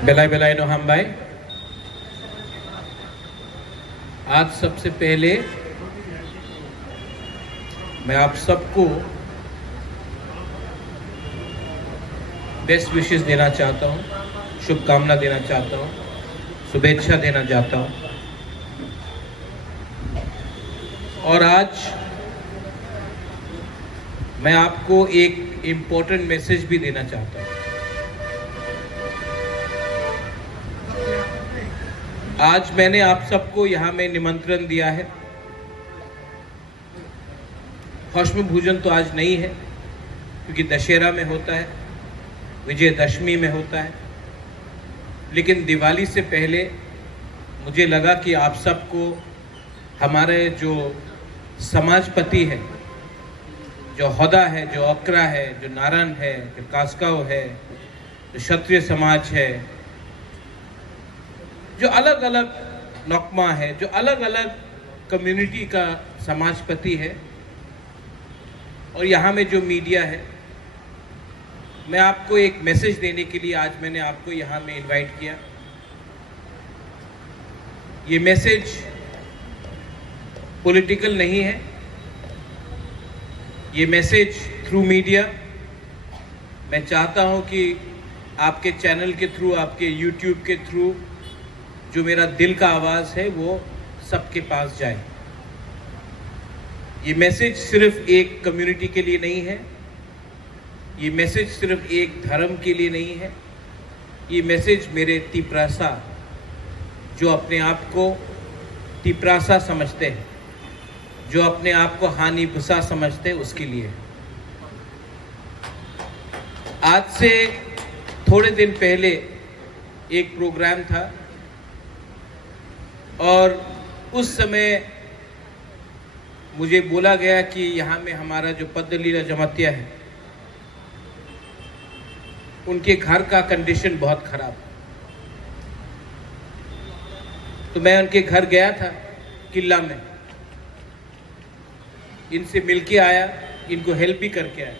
बेलाई बेलाई नोहम भाई, आज सबसे पहले मैं आप सबको बेस्ट विशेस देना चाहता हूँ, शुभकामना देना चाहता हूँ, शुभेच्छा देना चाहता हूँ। और आज मैं आपको एक इम्पोर्टेंट मैसेज भी देना चाहता हूँ। आज मैंने आप सबको यहाँ में निमंत्रण दिया है। भस्म भोजन तो आज नहीं है क्योंकि दशहरा में होता है, विजयदशमी में होता है, लेकिन दिवाली से पहले मुझे लगा कि आप सबको हमारे जो समाजपति है, जो होदा है, जो अकरा है, जो नारायण है, जो कास्काव है, जो क्षत्रिय समाज है, जो अलग अलग नौकमा है, जो अलग अलग कम्युनिटी का समाजपति है, और यहाँ में जो मीडिया है, मैं आपको एक मैसेज देने के लिए आज मैंने आपको यहाँ में इनवाइट किया। ये मैसेज पॉलिटिकल नहीं है, ये मैसेज थ्रू मीडिया मैं चाहता हूँ कि आपके चैनल के थ्रू, आपके यूट्यूब के थ्रू जो मेरा दिल का आवाज़ है वो सबके पास जाए। ये मैसेज सिर्फ एक कम्युनिटी के लिए नहीं है, ये मैसेज सिर्फ एक धर्म के लिए नहीं है, ये मैसेज मेरे तिपरासा, जो अपने आप को तिपरासा समझते हैं, जो अपने आप को हानि भुसा समझते हैं, उसके लिए। आज से थोड़े दिन पहले एक प्रोग्राम था और उस समय मुझे बोला गया कि यहाँ में हमारा जो पद्दलीला जमातिया है, उनके घर का कंडीशन बहुत खराब है। तो मैं उनके घर गया था किला में, इनसे मिलके आया, इनको हेल्प भी करके आया।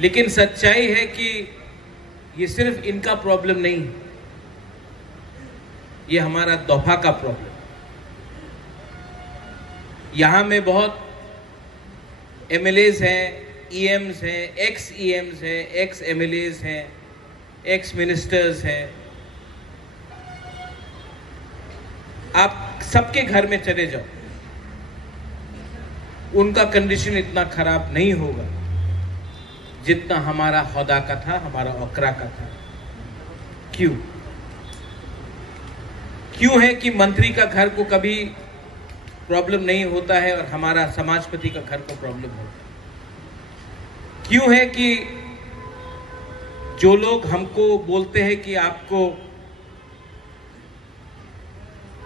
लेकिन सच्चाई है कि ये सिर्फ इनका प्रॉब्लम नहीं है, ये हमारा दोफा का प्रॉब्लम। यहाँ में बहुत एमएलएज हैं, ईएम्स हैं, एक्स ईएम्स हैं, एक्स एमएलएज हैं, एक्स मिनिस्टर्स हैं। आप सबके घर में चले जाओ, उनका कंडीशन इतना खराब नहीं होगा जितना हमारा होदा का था, हमारा ओकरा का था। क्यों है कि मंत्री का घर को कभी प्रॉब्लम नहीं होता है और हमारा समाजपति का घर को प्रॉब्लम होता है? क्यों है कि जो लोग हमको बोलते हैं कि आपको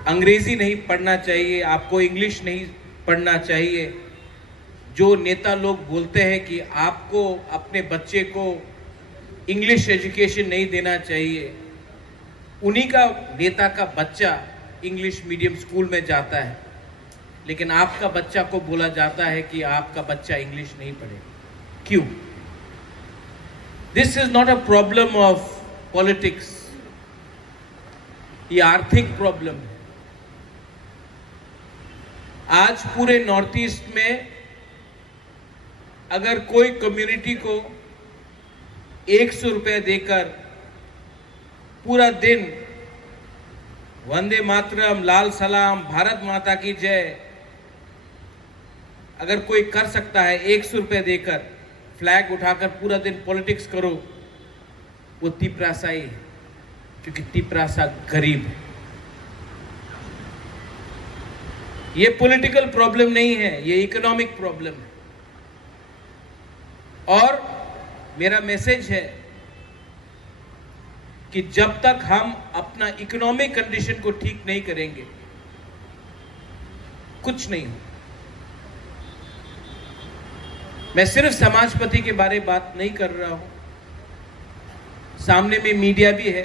अंग्रेजी नहीं पढ़ना चाहिए, आपको इंग्लिश नहीं पढ़ना चाहिए, जो नेता लोग बोलते हैं कि आपको अपने बच्चे को इंग्लिश एजुकेशन नहीं देना चाहिए, उन्हीं का नेता का बच्चा इंग्लिश मीडियम स्कूल में जाता है, लेकिन आपका बच्चा को बोला जाता है कि आपका बच्चा इंग्लिश नहीं पढ़ेगा। क्यों? This is not a problem of politics, ये आर्थिक प्रॉब्लम है। आज पूरे नॉर्थ ईस्ट में अगर कोई कम्युनिटी को 100 रुपये देकर पूरा दिन वंदे मातरम, लाल सलाम, भारत माता की जय अगर कोई कर सकता है, 100 रुपये देकर फ्लैग उठाकर पूरा दिन पॉलिटिक्स करो, वो तिपरासा ही है, क्योंकि तिपरासा गरीब है। ये पॉलिटिकल प्रॉब्लम नहीं है, ये इकोनॉमिक प्रॉब्लम है। और मेरा मैसेज है कि जब तक हम अपना इकोनॉमिक कंडीशन को ठीक नहीं करेंगे, कुछ नहीं हो। मैं सिर्फ समाजपति के बारे में बात नहीं कर रहा हूं, सामने में मीडिया भी है,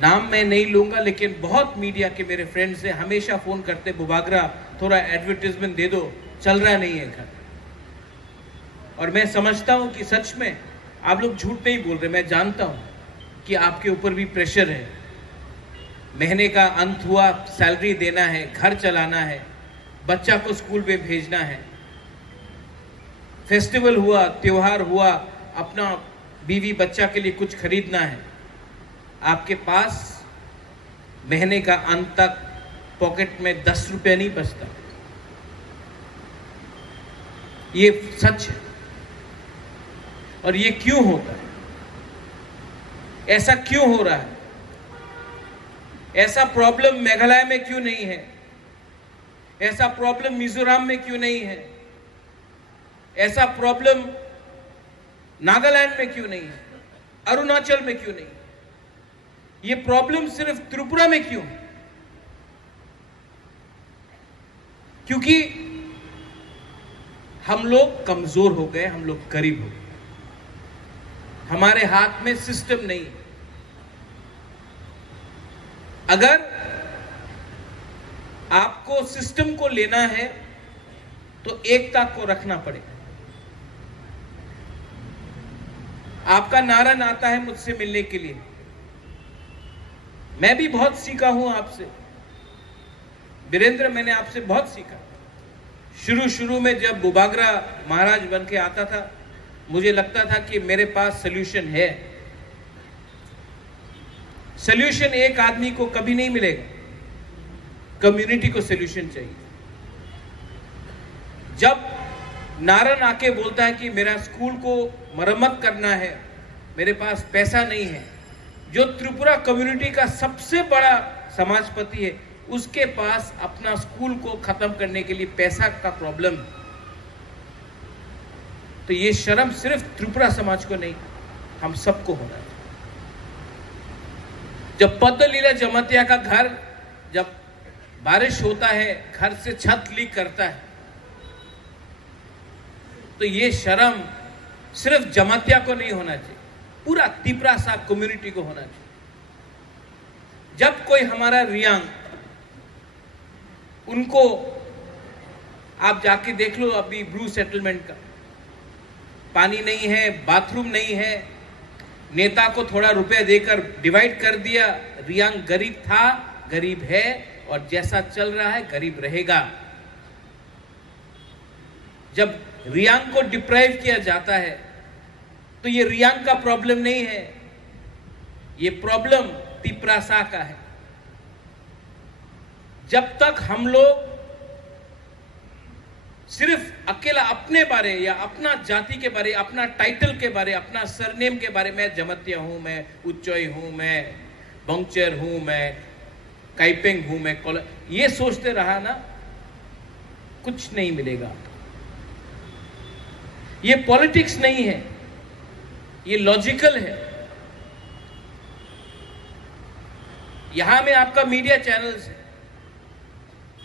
नाम मैं नहीं लूंगा, लेकिन बहुत मीडिया के मेरे फ्रेंड्स से हमेशा फोन करते, बुबागरा थोड़ा एडवर्टाइजमेंट दे दो, चल रहा नहीं है घर। और मैं समझता हूं कि सच में आप लोग झूठ नहीं बोल रहे, मैं जानता हूं कि आपके ऊपर भी प्रेशर है। महीने का अंत हुआ, सैलरी देना है, घर चलाना है, बच्चा को स्कूल में भेजना है, फेस्टिवल हुआ, त्योहार हुआ, अपना बीवी बच्चा के लिए कुछ खरीदना है। आपके पास महीने का अंत तक पॉकेट में 10 रुपया नहीं बचता। ये सच है। और ये क्यों होता है? ऐसा क्यों हो रहा है? ऐसा प्रॉब्लम मेघालय में क्यों नहीं है? ऐसा प्रॉब्लम मिजोरम में क्यों नहीं है? ऐसा प्रॉब्लम नागालैंड में क्यों नहीं है? अरुणाचल में क्यों नहीं है? ये प्रॉब्लम सिर्फ त्रिपुरा में क्यों है? क्योंकि हम लोग कमजोर हो गए, हम लोग गरीब हो गए, हमारे हाथ में सिस्टम नहीं। अगर आपको सिस्टम को लेना है तो एकता को रखना पड़ेगा। आपका नारायण आता है मुझसे मिलने के लिए, मैं भी बहुत सीखा हूं आपसे। वीरेंद्र, मैंने आपसे बहुत सीखा। शुरू में जब बुबागरा महाराज बन के आता था, मुझे लगता था कि मेरे पास सल्यूशन है। सल्यूशन एक आदमी को कभी नहीं मिलेगा, कम्युनिटी को सल्यूशन चाहिए। जब नारायण आके बोलता है कि मेरा स्कूल को मरम्मत करना है, मेरे पास पैसा नहीं है, जो त्रिपुरा कम्युनिटी का सबसे बड़ा समाजपति है, उसके पास अपना स्कूल को खत्म करने के लिए पैसा का प्रॉब्लम, तो ये शर्म सिर्फ त्रिपुरा समाज को नहीं, हम सबको होना चाहिए। जब पद्मलीला जमातिया का घर, जब बारिश होता है, घर से छत लीक करता है, तो ये शर्म सिर्फ जमातिया को नहीं होना चाहिए, पूरा त्रिपुरा सा कम्युनिटी को होना चाहिए। जब कोई हमारा रियांग, उनको आप जाके देख लो, अभी ब्रू सेटलमेंट का पानी नहीं है, बाथरूम नहीं है, नेता को थोड़ा रुपए देकर डिवाइड कर दिया। रियांग गरीब था, गरीब है, और जैसा चल रहा है गरीब रहेगा। जब रियांग को डिप्राइव किया जाता है तो ये रियांग का प्रॉब्लम नहीं है, ये प्रॉब्लम तिपरासा का है। जब तक हम लोग सिर्फ अकेला अपने बारे या अपना जाति के बारे, अपना टाइटल के बारे, अपना सरनेम के बारे, मैं जमतिया हूं, मैं उच्चोई हूं, मैं बंगचर हूं, मैं काइपेंग हूं, मैं ये सोचते रहा ना, कुछ नहीं मिलेगा। ये पॉलिटिक्स नहीं है, ये लॉजिकल है। यहां में आपका मीडिया चैनल्स है,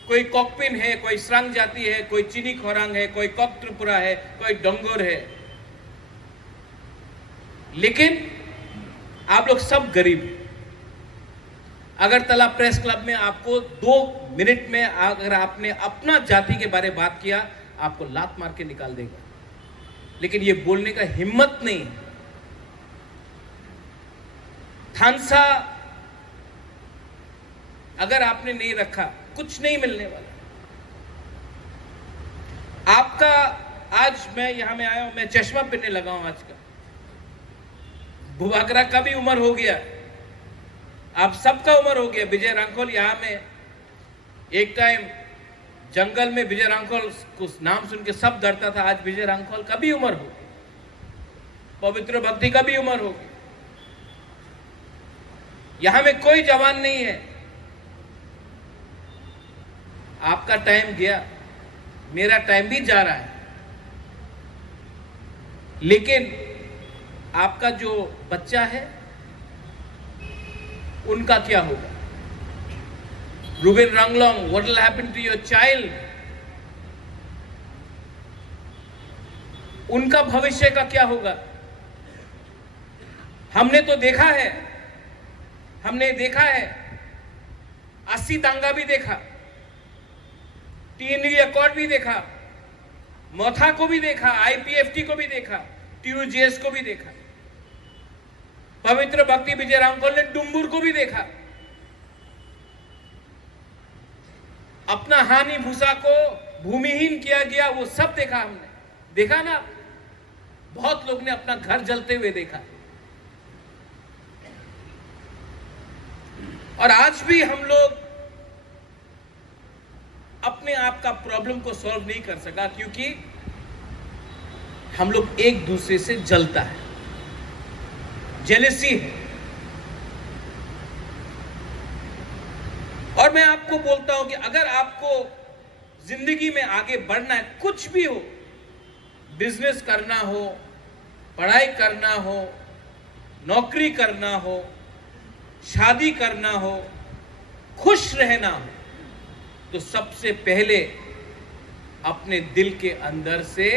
कोई कॉकपिन है, कोई स्रंग जाति है, कोई चीनी खोरांग है, कोई कॉक त्रिपुरा है, कोई डोंगोर है, लेकिन आप लोग सब गरीब हैं। अगरतला प्रेस क्लब में आपको 2 मिनट में अगर आपने अपना जाति के बारे बात किया, आपको लात मार के निकाल देगा, लेकिन ये बोलने का हिम्मत नहीं। थानसा अगर आपने नहीं रखा, कुछ नहीं मिलने वाला आपका। आज मैं यहां में आया हूं, मैं चश्मा पहनने लगा हूं आज का। बुबागरा का भी उम्र हो गया, आप सबका उम्र हो गया। विजय रांखोल यहां में एक टाइम जंगल में विजय रांखोल को नाम सुन के सब डरता था, आज विजय रांखोल का भी उम्र हो, पवित्र भक्ति का भी उम्र हो। यहां में कोई जवान नहीं है। आपका टाइम गया, मेरा टाइम भी जा रहा है, लेकिन आपका जो बच्चा है उनका क्या होगा? Ruben Ranglong, what will happen to your child? उनका भविष्य का क्या होगा? हमने तो देखा है, हमने देखा है, 80 दंगा भी देखा, TNV अकॉर्ड भी देखा, मोथा को भी देखा, IPFT को भी देखा, TUJS को भी देखा। पवित्र भक्ति विजय रामफल ने डुम्बुर को भी देखा, अपना हानि भूसा को भूमिहीन किया गया, वो सब देखा हमने, देखा ना। बहुत लोग ने अपना घर जलते हुए देखा। और आज भी हम लोग अपने आप का प्रॉब्लम को सॉल्व नहीं कर सका, क्योंकि हम लोग एक दूसरे से जलता है, जेलसी है। और मैं आपको बोलता हूं कि अगर आपको जिंदगी में आगे बढ़ना है, कुछ भी हो, बिजनेस करना हो, पढ़ाई करना हो, नौकरी करना हो, शादी करना हो, खुश रहना हो, तो सबसे पहले अपने दिल के अंदर से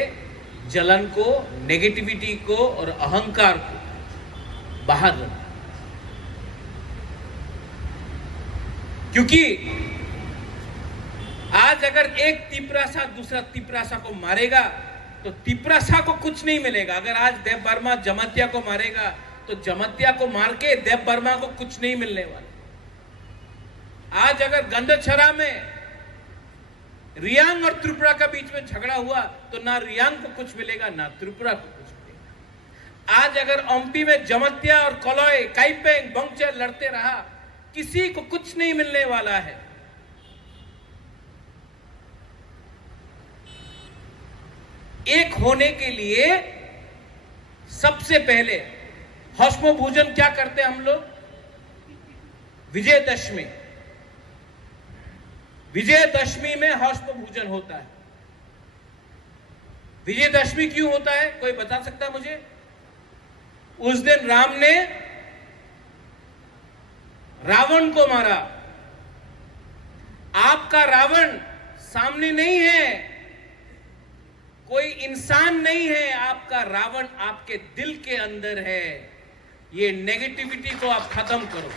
जलन को, नेगेटिविटी को और अहंकार को बाहर रखना। क्योंकि आज अगर एक तिपरासा दूसरा तिपरासा को मारेगा तो तिपरासा को कुछ नहीं मिलेगा। अगर आज देव वर्मा जमत्या को मारेगा तो जमत्या को मार के देव वर्मा को कुछ नहीं मिलने वाला। आज अगर गंडछरा में रियांग और त्रिपुरा का बीच में झगड़ा हुआ तो ना रियांग को कुछ मिलेगा ना त्रिपुरा को कुछ मिलेगा। आज अगर ओम्पी में जमत्या और कलॉय, काइपेंग, बंगचे लड़ते रहा, किसी को कुछ नहीं मिलने वाला है। एक होने के लिए सबसे पहले हौष्म भोजन क्या करते हैं हम लोग? विजयदशमी, विजयदशमी में हौष्म भोजन होता है। विजयदशमी क्यों होता है, कोई बता सकता है मुझे? उस दिन राम ने रावण को मारा। आपका रावण सामने नहीं है, कोई इंसान नहीं है, आपका रावण आपके दिल के अंदर है। ये नेगेटिविटी को आप खत्म करो।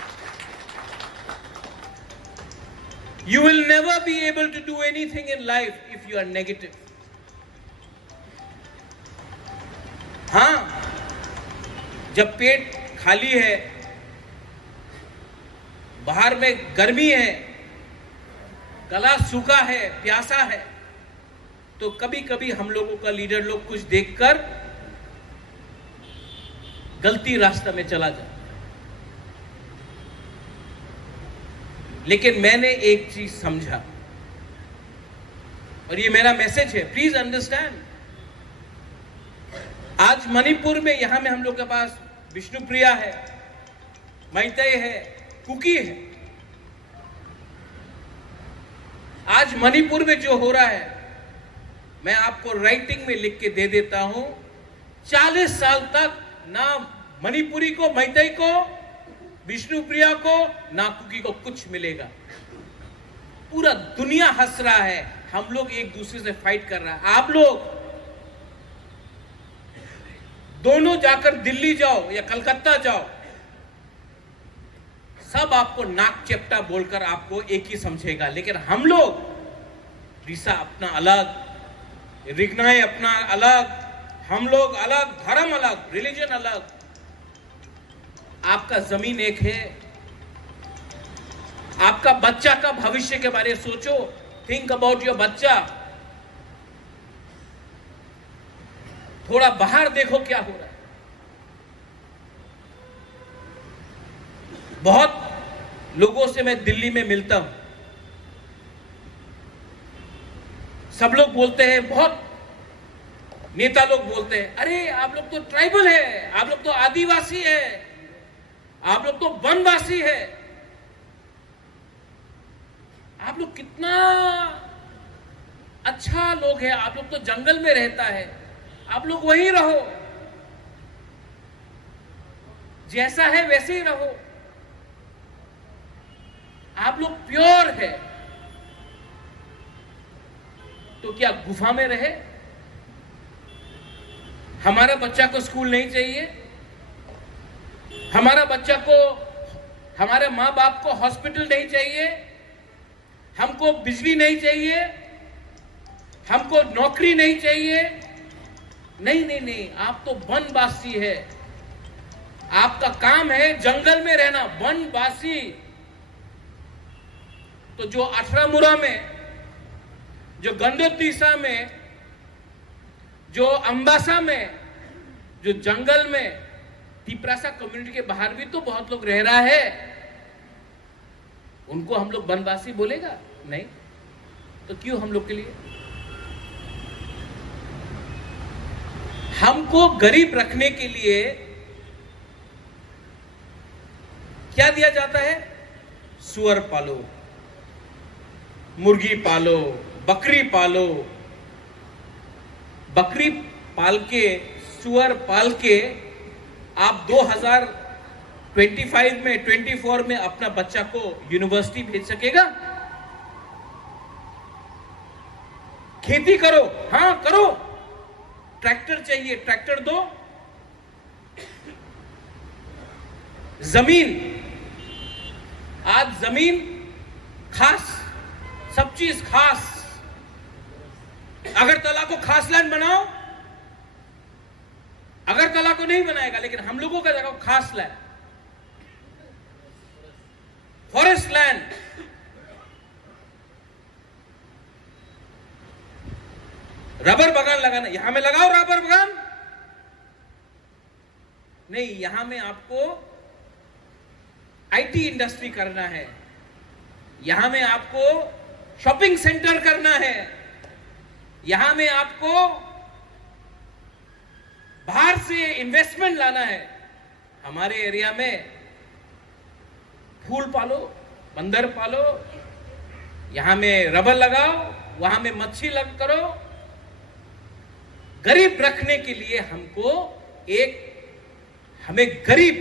You will never be able to do anything in life if you are negative. हाँ, जब पेट खाली है, बाहर में गर्मी है, गला सूखा है, प्यासा है, तो कभी कभी हम लोगों का लीडर लोग कुछ देखकर गलती रास्ते में चला जाता। लेकिन मैंने एक चीज समझा, और ये मेरा मैसेज है, प्लीज अंडरस्टैंड। आज मणिपुर में, यहां में हम लोग के पास विष्णुप्रिया है, मैतेई है, कुकी है। आज मणिपुर में जो हो रहा है, मैं आपको राइटिंग में लिख के दे देता हूं, 40 साल तक ना मणिपुरी को, मैतेई को, विष्णुप्रिया को, ना कुकी को कुछ मिलेगा। पूरा दुनिया हंस रहा है, हम लोग एक दूसरे से फाइट कर रहा है। आप लोग दोनों जाकर दिल्ली जाओ या कलकत्ता जाओ, सब आपको नाक चेप्टा बोलकर आपको एक ही समझेगा। लेकिन हम लोग, रीसा अपना अलग, रिग्नाई अपना अलग, हम लोग अलग, धर्म अलग, रिलीजन अलग, आपका जमीन एक है। आपका बच्चा का भविष्य के बारे में सोचो, थिंक अबाउट योर बच्चा। थोड़ा बाहर देखो क्या हो रहा है। बहुत लोगों से मैं दिल्ली में मिलता हूं, सब लोग बोलते हैं, बहुत नेता लोग बोलते हैं, अरे आप लोग तो ट्राइबल है, आप लोग तो आदिवासी है, आप लोग तो वनवासी है, आप लोग कितना अच्छा लोग हैं, आप लोग तो जंगल में रहता है, आप लोग वहीं रहो, जैसा है वैसे ही रहो, आप लोग प्योर है। तो क्या गुफा में रहे? हमारा बच्चा को स्कूल नहीं चाहिए, हमारा बच्चा को, हमारे माँ बाप को हॉस्पिटल नहीं चाहिए, हमको बिजली नहीं चाहिए, हमको नौकरी नहीं चाहिए। नहीं नहीं नहीं, आप तो वनवासी है, आपका काम है जंगल में रहना, वनवासी। तो जो अठरामुरा में, जो गंडोतीसा में, जो अंबासा में, जो जंगल में, तिपरासा कम्युनिटी के बाहर भी तो बहुत लोग रह रहा है, उनको हम लोग वनवासी बोलेगा? नहीं। तो क्यों हम लोग के लिए? हमको गरीब रखने के लिए क्या दिया जाता है? सुअर पालो, मुर्गी पालो, बकरी पालो। बकरी पाल के, सुअर पाल के आप 2025 में, 24 में अपना बच्चा को यूनिवर्सिटी भेज सकेगा? खेती करो, हां करो, ट्रैक्टर चाहिए, ट्रैक्टर दो। जमीन, आज जमीन खास, सब चीज खास। अगरतला को खास लैंड बनाओ, अगरतला को नहीं बनाएगा, लेकिन हम लोगों का जगह खास लैंड, फॉरेस्ट लैंड। रबर बागान लगाना, यहां में लगाओ रबर बागान। नहीं, यहां में आपको आईटी इंडस्ट्री करना है, यहां में आपको शॉपिंग सेंटर करना है, यहां में आपको बाहर से इन्वेस्टमेंट लाना है। हमारे एरिया में फूल पालो, बंदर पालो, यहां में रबर लगाओ, वहां में मच्छी लग करो। गरीब रखने के लिए हमको हमें गरीब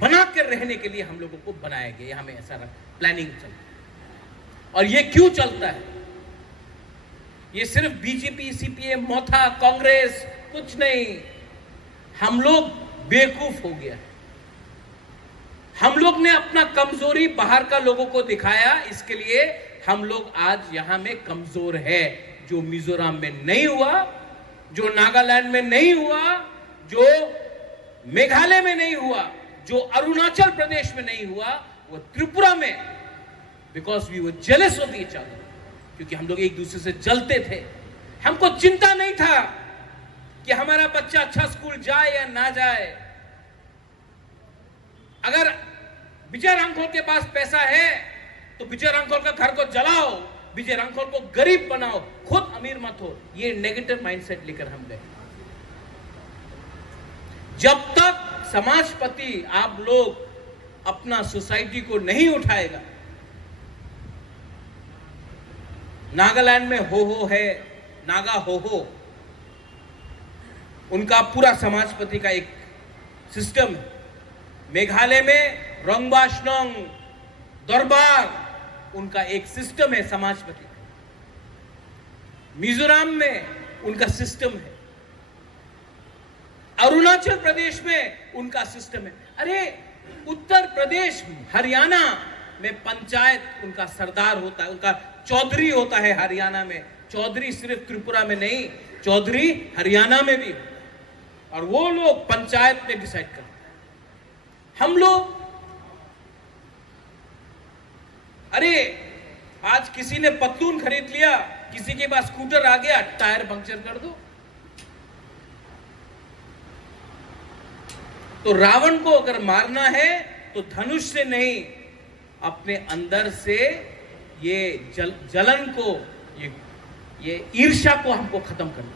बनाकर रहने के लिए हम लोगों को बनाया गया। यहां में ऐसा प्लानिंग चलता है। और ये क्यों चलता है? ये सिर्फ बीजेपी, सीपीएम, मोथा, कांग्रेस कुछ नहीं। हम लोग बेवकूफ हो गया है। हम लोग ने अपना कमजोरी बाहर का लोगों को दिखाया, इसके लिए हम लोग आज यहां में कमजोर है। जो मिजोरम में नहीं हुआ, जो नागालैंड में नहीं हुआ, जो मेघालय में नहीं हुआ, जो अरुणाचल प्रदेश में नहीं हुआ, वो त्रिपुरा में, because we were jealous of each other, क्योंकि हम लोग एक दूसरे से जलते थे। हमको चिंता नहीं था कि हमारा बच्चा अच्छा स्कूल जाए या ना जाए। अगर विजय रांखोल के पास पैसा है तो विजय रांखोल का घर को जलाओ, विजय रांखोल को गरीब बनाओ, खुद अमीर मत हो। ये नेगेटिव माइंडसेट लेकर हम गए। जब तक समाजपति आप लोग अपना सोसाइटी को नहीं उठाएगा, नागालैंड में हो है, नागा हो, उनका पूरा समाजपति का एक सिस्टम है। मेघालय में रंगबाशनोंग दरबार, उनका एक सिस्टम है समाजपति। मिजोरम में उनका सिस्टम है। अरुणाचल प्रदेश में उनका सिस्टम है। अरे उत्तर प्रदेश, हरियाणा में पंचायत उनका सरदार होता है, उनका चौधरी होता है। हरियाणा में चौधरी सिर्फ त्रिपुरा में नहीं, चौधरी हरियाणा में भी, और वो लोग पंचायत में डिसाइड करते हैं। हम लोग, अरे आज किसी ने पतलून खरीद लिया, किसी के पास स्कूटर आ गया, टायर पंक्चर कर दो। तो रावण को अगर मारना है तो धनुष से नहीं, अपने अंदर से ये जलन को, ये ईर्ष्या को हमको खत्म करना।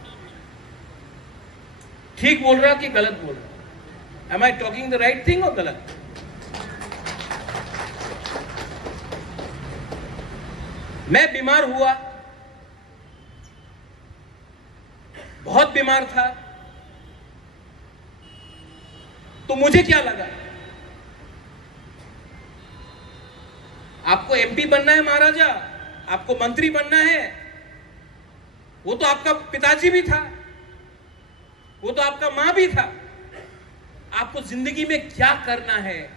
ठीक बोल रहा कि गलत बोल रहा? Am I talking the right thing और गलत? मैं बीमार हुआ, बहुत बीमार था, तो मुझे क्या लगा? आपको एमपी बनना है महाराजा, आपको मंत्री बनना है, वो तो आपका पिताजी भी था, वो तो आपका मां भी था। आपको जिंदगी में क्या करना है?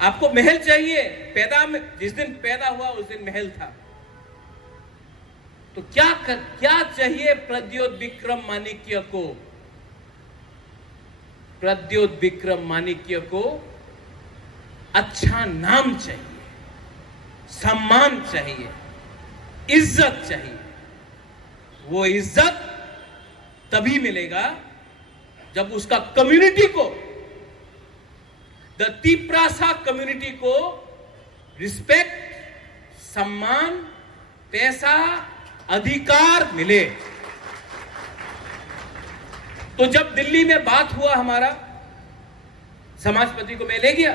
आपको महल चाहिए। जिस दिन पैदा हुआ उस दिन महल था। तो क्या चाहिए प्रद्योत विक्रम माणिक्य को? प्रद्योत विक्रम माणिक्य को अच्छा नाम चाहिए, सम्मान चाहिए, इज्जत चाहिए। वो इज्जत तभी मिलेगा जब उसका कम्युनिटी को, द तिप्रासा कम्युनिटी को रिस्पेक्ट, सम्मान, पैसा, अधिकार मिले। तो जब दिल्ली में बात हुआ हमारा, समाजपति को मैं ले गया,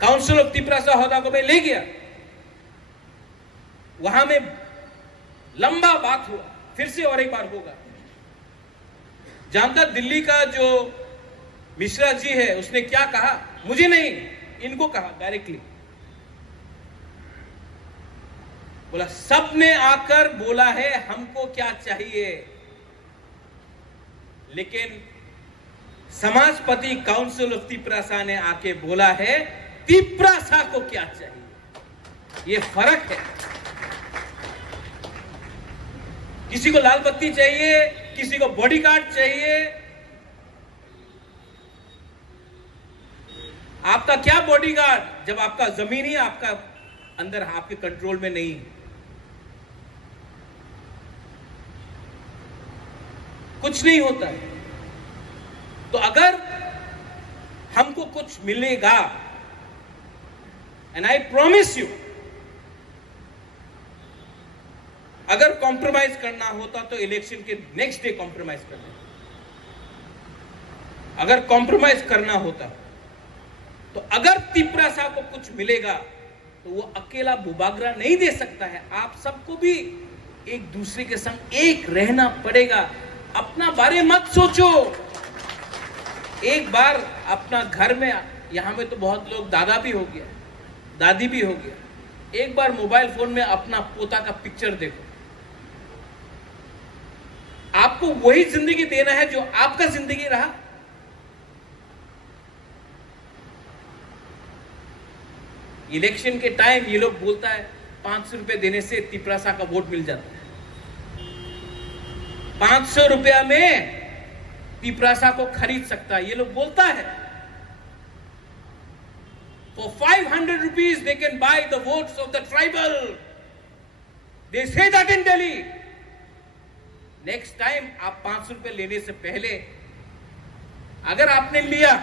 काउंसिल ऑफ तिप्रासा होदा को मैं ले गया, वहां में लंबा बात हुआ, फिर से और एक बार होगा। जानता दिल्ली का जो मिश्रा जी है उसने क्या कहा, मुझे नहीं, इनको कहा डायरेक्टली, बोला सबने आकर बोला है हमको क्या चाहिए, लेकिन समाजपति काउंसिल ऑफ तिप्रासा ने आके बोला है तिप्रासा को क्या चाहिए। ये फर्क है। किसी को लाल बत्ती चाहिए, किसी को बॉडीगार्ड चाहिए। आपका क्या बॉडीगार्ड जब आपका जमीन ही आपका अंदर आपके कंट्रोल में नहीं, कुछ नहीं होता है। तो अगर हमको कुछ मिलेगा, एंड आई प्रॉमिस यू, अगर कॉम्प्रोमाइज करना होता तो इलेक्शन के नेक्स्ट डे कॉम्प्रोमाइज करना, अगर कॉम्प्रोमाइज करना होता तो अगर तिप्रासा को कुछ मिलेगा तो वो अकेला बुबागरा नहीं दे सकता है। आप सबको भी एक दूसरे के संग एक रहना पड़ेगा। अपना बारे मत सोचो। एक बार अपना घर में, यहां में तो बहुत लोग दादा भी हो गया, दादी भी हो गया, एक बार मोबाइल फोन में अपना पोता का पिक्चर देखो। आपको वही जिंदगी देना है जो आपका जिंदगी रहा। इलेक्शन के टाइम ये लोग बोलता है 500 रुपए देने से तिप्रासा का वोट मिल जाता है। 500 रुपया में तिप्रासा को खरीद सकता है, ये लोग बोलता है। For 500 rupees they can buy the votes of the tribal. They say that in Delhi. Next time आप 500 रुपए लेने से पहले अगर आपने लिया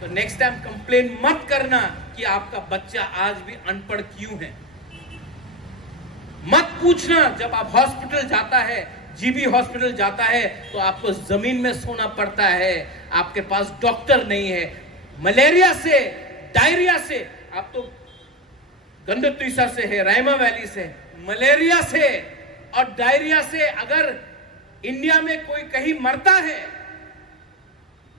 तो नेक्स्ट टाइम कंप्लेन मत करना कि आपका बच्चा आज भी अनपढ़ क्यों है। मत पूछना जब आप हॉस्पिटल जाता है, जीबी हॉस्पिटल जाता है तो आपको जमीन में सोना पड़ता है, आपके पास डॉक्टर नहीं है। मलेरिया से, डायरिया से, आप तो गंडतीसा से है, रायमा वैली से, मलेरिया से और डायरिया से अगर इंडिया में कोई कहीं मरता है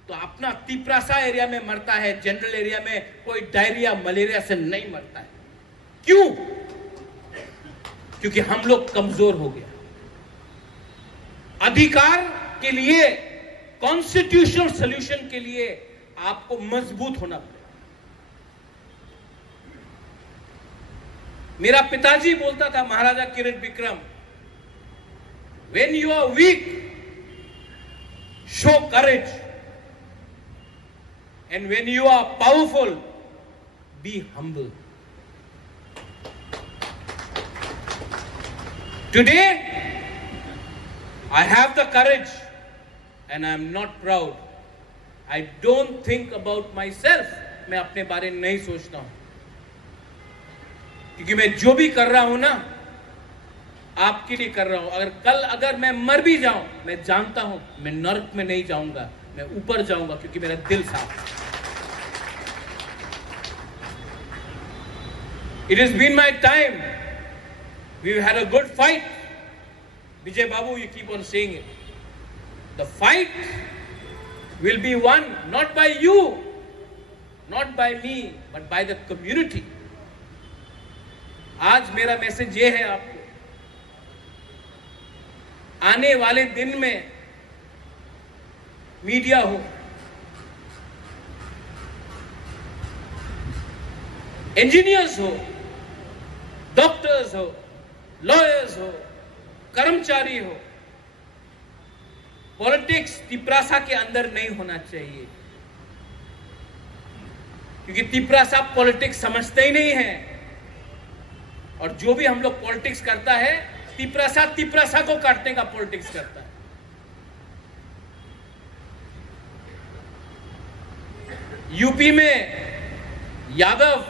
तो अपना तिप्रासा एरिया में मरता है। जनरल एरिया में कोई डायरिया मलेरिया से नहीं मरता है। क्यों? क्योंकि हम लोग कमजोर हो गया। अधिकार के लिए, कॉन्स्टिट्यूशनल सॉल्यूशन के लिए आपको मजबूत होना पड़ेगा। मेरा पिताजी बोलता था, महाराजा किरण Vikram, when you are weak, show courage, and when you are powerful, be humble. Today, I have the courage and I am not proud. I don't think about myself. मैं अपने बारे में नहीं सोचता हूं, क्योंकि मैं जो भी कर रहा हूं ना, आपके लिए कर रहा हूं। अगर मैं मर भी जाऊं, मैं जानता हूं मैं नरक में नहीं जाऊंगा, मैं ऊपर जाऊंगा, क्योंकि मेरा दिल साफ है। It has been my time. We've had a good fight. Vijay Babu, you keep on saying it. The fight will be won not by you, not by me, but by the community. आज मेरा message ये है आपको, आने वाले दिन में media हो, इंजीनियर्स हो, डॉक्टर्स हो, लॉयर्स हो, कर्मचारी हो, पॉलिटिक्स तिपरासा के अंदर नहीं होना चाहिए, क्योंकि तिपरासा पॉलिटिक्स समझते ही नहीं है। और जो भी हम लोग पॉलिटिक्स करता है, तिपरासा को काटने का पॉलिटिक्स करता है। यूपी में यादव,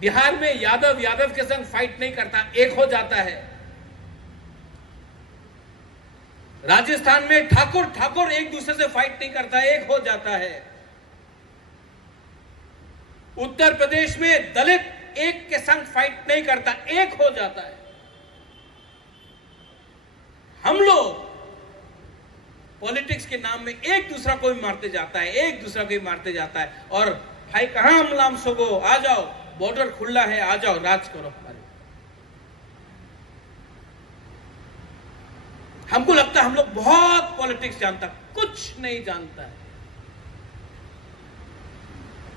बिहार में यादव के संग फाइट नहीं करता, एक हो जाता है। राजस्थान में ठाकुर एक दूसरे से फाइट नहीं करता, एक हो जाता है। उत्तर प्रदेश में दलित एक के संग फाइट नहीं करता, एक हो जाता है। हम लोग पॉलिटिक्स के नाम में एक दूसरा को भी मारते जाता है, एक दूसरा को भी मारते जाता है। और भाई कहां हमलाम सोगो, आ जाओ, बॉर्डर खुला है, आ जाओ, राज करो हमारे। हमको लगता है हम लोग बहुत पॉलिटिक्स जानता, कुछ नहीं जानता है।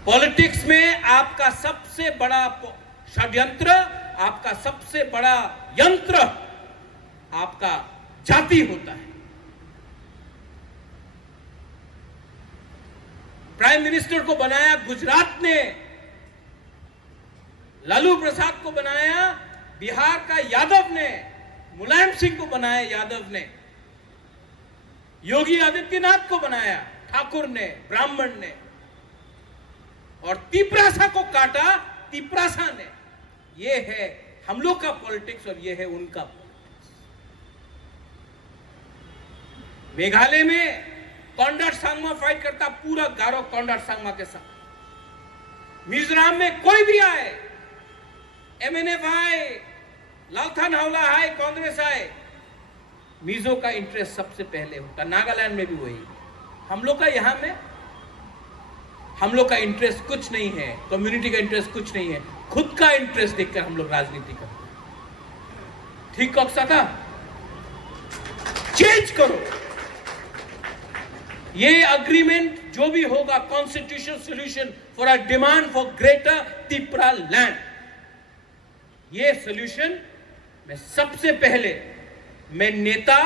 पॉलिटिक्स में आपका सबसे बड़ा षड्यंत्र, आपका सबसे बड़ा यंत्र आपका जाति होता है। प्राइम मिनिस्टर को बनाया गुजरात ने, लालू प्रसाद को बनाया बिहार का यादव ने, मुलायम सिंह को बनाया यादव ने, योगी आदित्यनाथ को बनाया ठाकुर ने, ब्राह्मण ने, और तिपरासा को काटा तिपरासा ने। ये है हम लोग का पॉलिटिक्स और ये है उनका पॉलिटिक्स। मेघालय में कॉन्डाट सांगमा फाइट करता, पूरा गारो कॉन्डाट सांगमा के साथ। मिजोरम में कोई भी आए, एमएनएफ आए, लालथान हावला आए, कांग्रेस आए, मिजो का इंटरेस्ट सबसे पहले होता। नागालैंड में भी वही। हम लोग का यहां में हम लोग का इंटरेस्ट कुछ नहीं है, कम्युनिटी का इंटरेस्ट कुछ नहीं है, खुद का इंटरेस्ट देखकर हम लोग राजनीति करते हैं। ठीक कक्षा का चेंज करो। ये अग्रीमेंट जो भी होगा, constitutional solution for a demand for greater Tipra land, ये सॉल्यूशन मैं सबसे पहले मैं नेता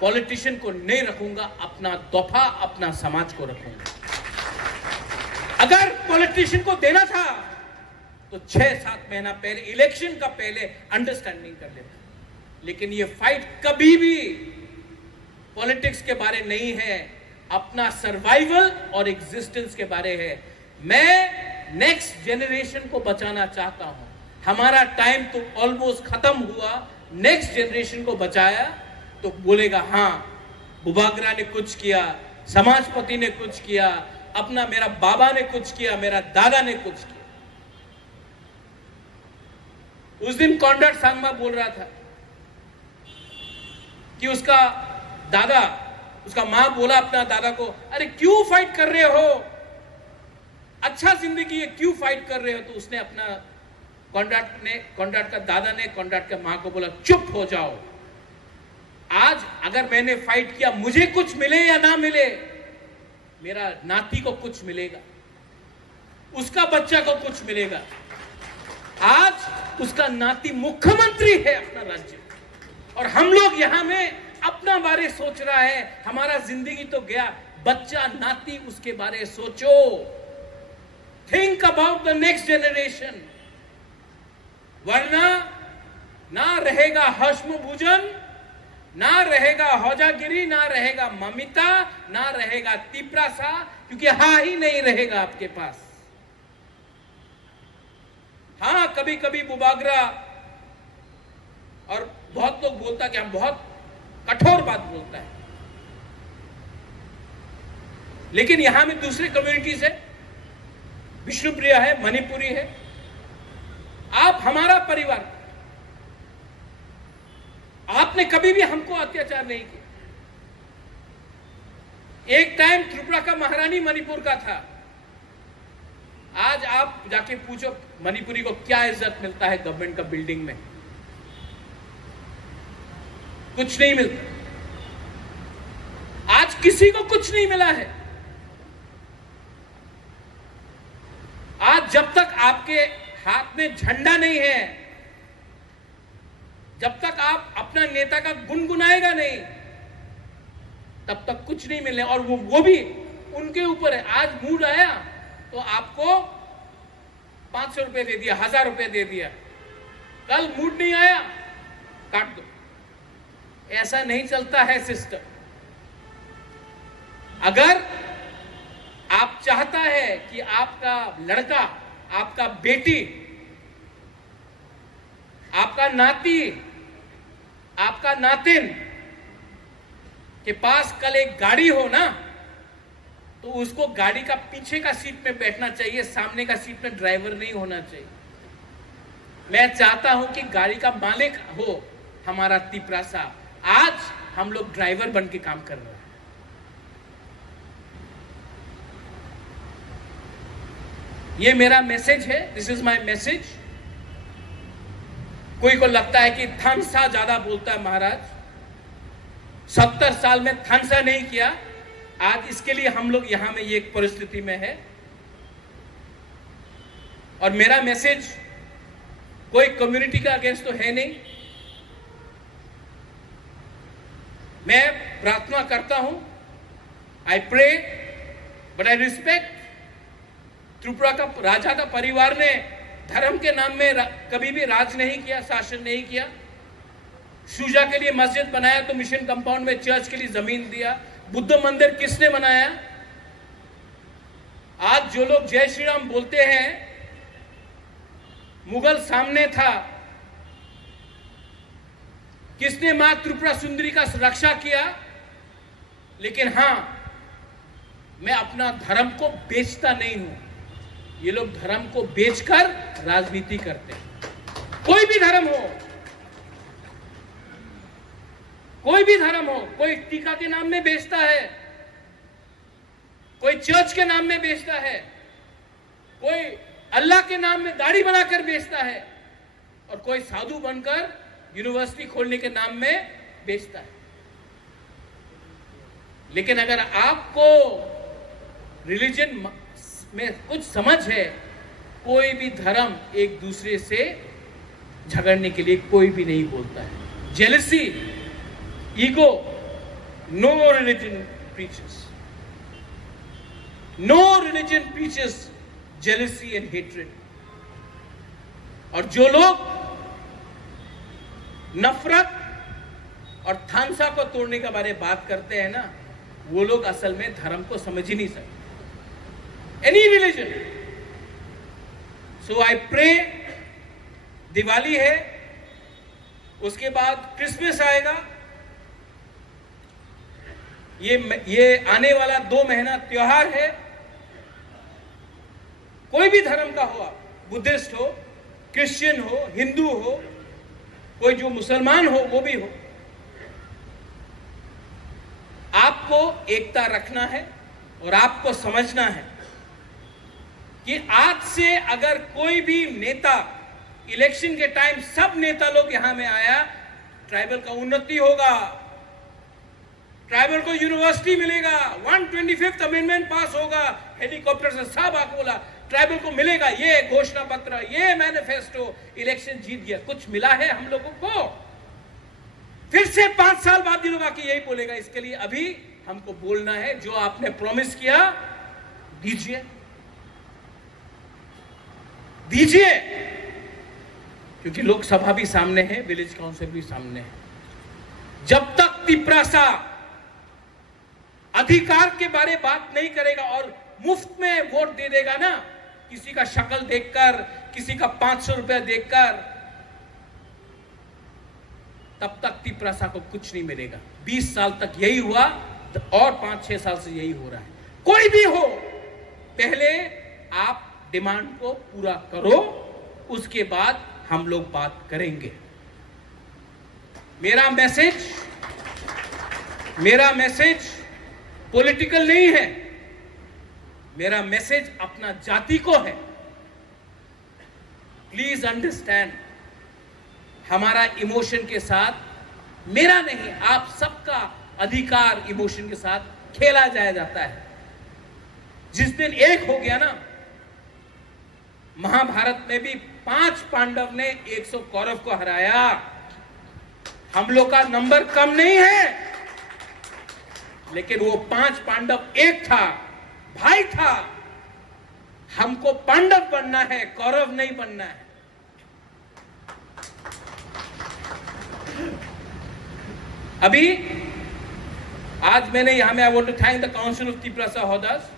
पॉलिटिशियन को नहीं रखूंगा, अपना दफा अपना समाज को रखूंगा। अगर पॉलिटिशियन को देना था तो 6-7 महीना पहले, इलेक्शन का पहले अंडरस्टैंडिंग कर लेता। लेकिन ये फाइट कभी भी पॉलिटिक्स के बारे नहीं है, अपना सर्वाइवल और एग्जिस्टेंस के बारे है। मैं नेक्स्ट जनरेशन को बचाना चाहता हूं। हमारा टाइम तो ऑलमोस्ट खत्म हुआ, नेक्स्ट जनरेशन को बचाया तो बोलेगा हाँ, बुबागरा ने कुछ किया, समाजपति ने कुछ किया, अपना मेरा बाबा ने कुछ किया, मेरा दादा ने कुछ किया। उस दिन कॉन्डाट सांगमा बोल रहा था कि उसका दादा, उसका मां बोला अपना दादा को, अरे क्यों फाइट कर रहे हो, अच्छा जिंदगी है, क्यों फाइट कर रहे हो। तो उसने अपना कॉन्डाट का दादा ने कॉन्डाट का मां को बोला, चुप हो जाओ, आज अगर मैंने फाइट किया, मुझे कुछ मिले या ना मिले, मेरा नाती को कुछ मिलेगा, उसका बच्चा को कुछ मिलेगा। आज उसका नाती मुख्यमंत्री है अपना राज्य, और हम लोग यहां में अपना बारे सोच रहा है। हमारा जिंदगी तो गया, बच्चा नाती उसके बारे सोचो। Think about the next generation, वरना ना रहेगा हश्म भूजन, ना रहेगा हौजागिरी, ना रहेगा ममिता, ना रहेगा तिपरासा, क्योंकि हा ही नहीं रहेगा आपके पास। हाँ, कभी कभी बुबागरा और बहुत लोग बोलता कि हम बहुत कठोर बात बोलता है, लेकिन यहां में दूसरे कम्युनिटीज है, विष्णुप्रिया है, मणिपुरी है। आप हमारा परिवार, आपने कभी भी हमको अत्याचार नहीं किया। एक टाइम त्रिपुरा का महारानी मणिपुर का था। आज आप जाके पूछो मणिपुरी को क्या इज्जत मिलता है गवर्नमेंट का बिल्डिंग में, कुछ नहीं मिलता। आज किसी को कुछ नहीं मिला है। आज जब तक आपके हाथ में झंडा नहीं है, जब तक आप अपना नेता का गुनगुनाएगा नहीं, तब तक कुछ नहीं मिलने। और वो भी उनके ऊपर है। आज मूड आया तो आपको 500 रुपए दे दिया, 1000 रुपए दे दिया, कल मूड नहीं आया काट दो। ऐसा नहीं चलता है सिस्टम। अगर आप चाहता है कि आपका लड़का, आपका बेटी, आपका नाती, आपका नातिन के पास कल एक गाड़ी हो ना, तो उसको गाड़ी का पीछे का सीट में बैठना चाहिए, सामने का सीट में ड्राइवर नहीं होना चाहिए। मैं चाहता हूं कि गाड़ी का मालिक हो हमारा तिपरा साहब। आज हम लोग ड्राइवर बन के काम कर रहे हैं। ये मेरा मैसेज है, दिस इज माय मैसेज। कोई को लगता है कि थानसा ज्यादा बोलता है महाराज, 70 साल में थानसा नहीं किया, आज इसके लिए हम लोग यहां में ये एक परिस्थिति में है। और मेरा मैसेज कोई कम्युनिटी का अगेंस्ट तो है नहीं। मैं प्रार्थना करता हूं, I pray but I respect. Tripura का राजा का परिवार ने धर्म के नाम में कभी भी राज नहीं किया, शासन नहीं किया। शुजा के लिए मस्जिद बनाया तो मिशन कंपाउंड में चर्च के लिए जमीन दिया। बुद्ध मंदिर किसने बनाया? आज जो लोग जय श्री राम बोलते हैं, मुगल सामने था, किसने मां त्रिपुरा सुंदरी का रक्षा किया? लेकिन हां, मैं अपना धर्म को बेचता नहीं हूं। ये लोग धर्म को बेचकर राजनीति करते हैं। कोई भी धर्म हो, कोई भी धर्म हो, कोई टीका के नाम में बेचता है, कोई चर्च के नाम में बेचता है, कोई अल्लाह के नाम में दाढ़ी बनाकर बेचता है, और कोई साधु बनकर यूनिवर्सिटी खोलने के नाम में बेचता है। लेकिन अगर आपको रिलीजन में कुछ समझ है, कोई भी धर्म एक दूसरे से झगड़ने के लिए कोई भी नहीं बोलता है। Jealousy, ego, no religion preaches, no religion preaches jealousy and hatred. और जो लोग नफरत और थानसा को तोड़ने के बारे में बात करते हैं ना, वो लोग असल में धर्म को समझ ही नहीं सकते। Any religion. So I pray, Diwali है, उसके बाद क्रिसमस आएगा। ये आने वाला 2 महीना त्योहार है। कोई भी धर्म का हो, बुद्धिस्ट हो, क्रिश्चियन हो, हिंदू हो, कोई जो मुसलमान हो वो भी हो, आपको एकता रखना है और आपको समझना है कि आज से अगर कोई भी नेता, इलेक्शन के टाइम सब नेता लोग यहां में आया, ट्राइबल का उन्नति होगा, ट्राइबल को यूनिवर्सिटी मिलेगा, 125th अमेंडमेंट पास होगा, हेलीकॉप्टर से सब आके बोला ट्राइबल को मिलेगा, ये घोषणा पत्र, ये मैनिफेस्टो, इलेक्शन जीत गया। कुछ मिला है हम लोगों को? फिर से 5 साल बाद लोग आके यही बोलेगा। इसके लिए अभी हमको बोलना है, जो आपने प्रॉमिस किया दीजिए, दीजिए, क्योंकि लोकसभा भी सामने है, विलेज काउंसिल भी सामने है। जब तक तिपरासा अधिकार के बारे बात नहीं करेगा और मुफ्त में वोट दे देगा ना, किसी का शक्ल देखकर, किसी का 500 रुपया देखकर, तब तक तिपरासा को कुछ नहीं मिलेगा। 20 साल तक यही हुआ और 5-6 साल से यही हो रहा है। कोई भी हो, पहले आप डिमांड को पूरा करो, उसके बाद हम लोग बात करेंगे। मेरा मैसेज पॉलिटिकल नहीं है, मेरा मैसेज अपना जाति को है। प्लीज अंडरस्टैंड, हमारा इमोशन के साथ, मेरा नहीं, आप सबका अधिकार इमोशन के साथ खेला जाता है। जिस दिन एक हो गया ना, महाभारत में भी 5 पांडव ने 100 कौरव को हराया। हम लोग का नंबर कम नहीं है, लेकिन वो 5 पांडव एक था, भाई था। हमको पांडव बनना है, कौरव नहीं बनना है। अभी आज मैंने यहां में I want to thank the council of Tiprasa Houdas.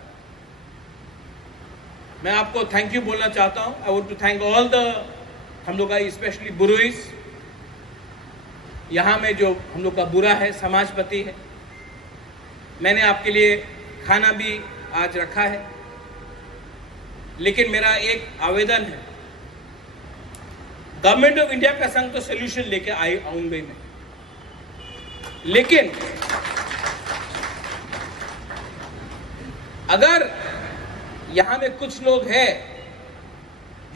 मैं आपको थैंक यू बोलना चाहता हूं। I want to thank all the, हम लोग का स्पेशली बुरुइस, यहां में जो हम लोग का बुरा है, समाजपति है। मैंने आपके लिए खाना भी आज रखा है, लेकिन मेरा एक आवेदन है। गवर्नमेंट ऑफ इंडिया का संग तो सोल्यूशन लेके आऊंगा मैं, लेकिन अगर यहां में कुछ लोग हैं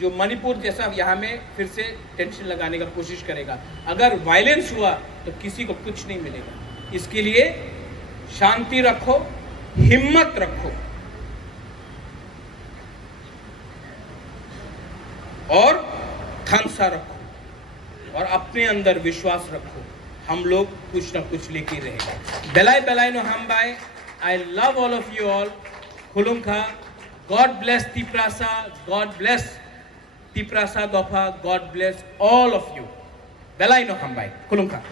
जो मणिपुर जैसा यहां में फिर से टेंशन लगाने का कोशिश करेगा, अगर वायलेंस हुआ तो किसी को कुछ नहीं मिलेगा। इसके लिए शांति रखो, हिम्मत रखो और खामसा रखो और अपने अंदर विश्वास रखो। हम लोग कुछ ना कुछ लेके रहेगा। बेलाई बेलाई नो हम बाय। I love all of you all. खुलुमखा। God bless Tiprasa, God bless Tiprasa दोफा, God bless all of you. बेलाई नो हम बाय। खुलुमखा।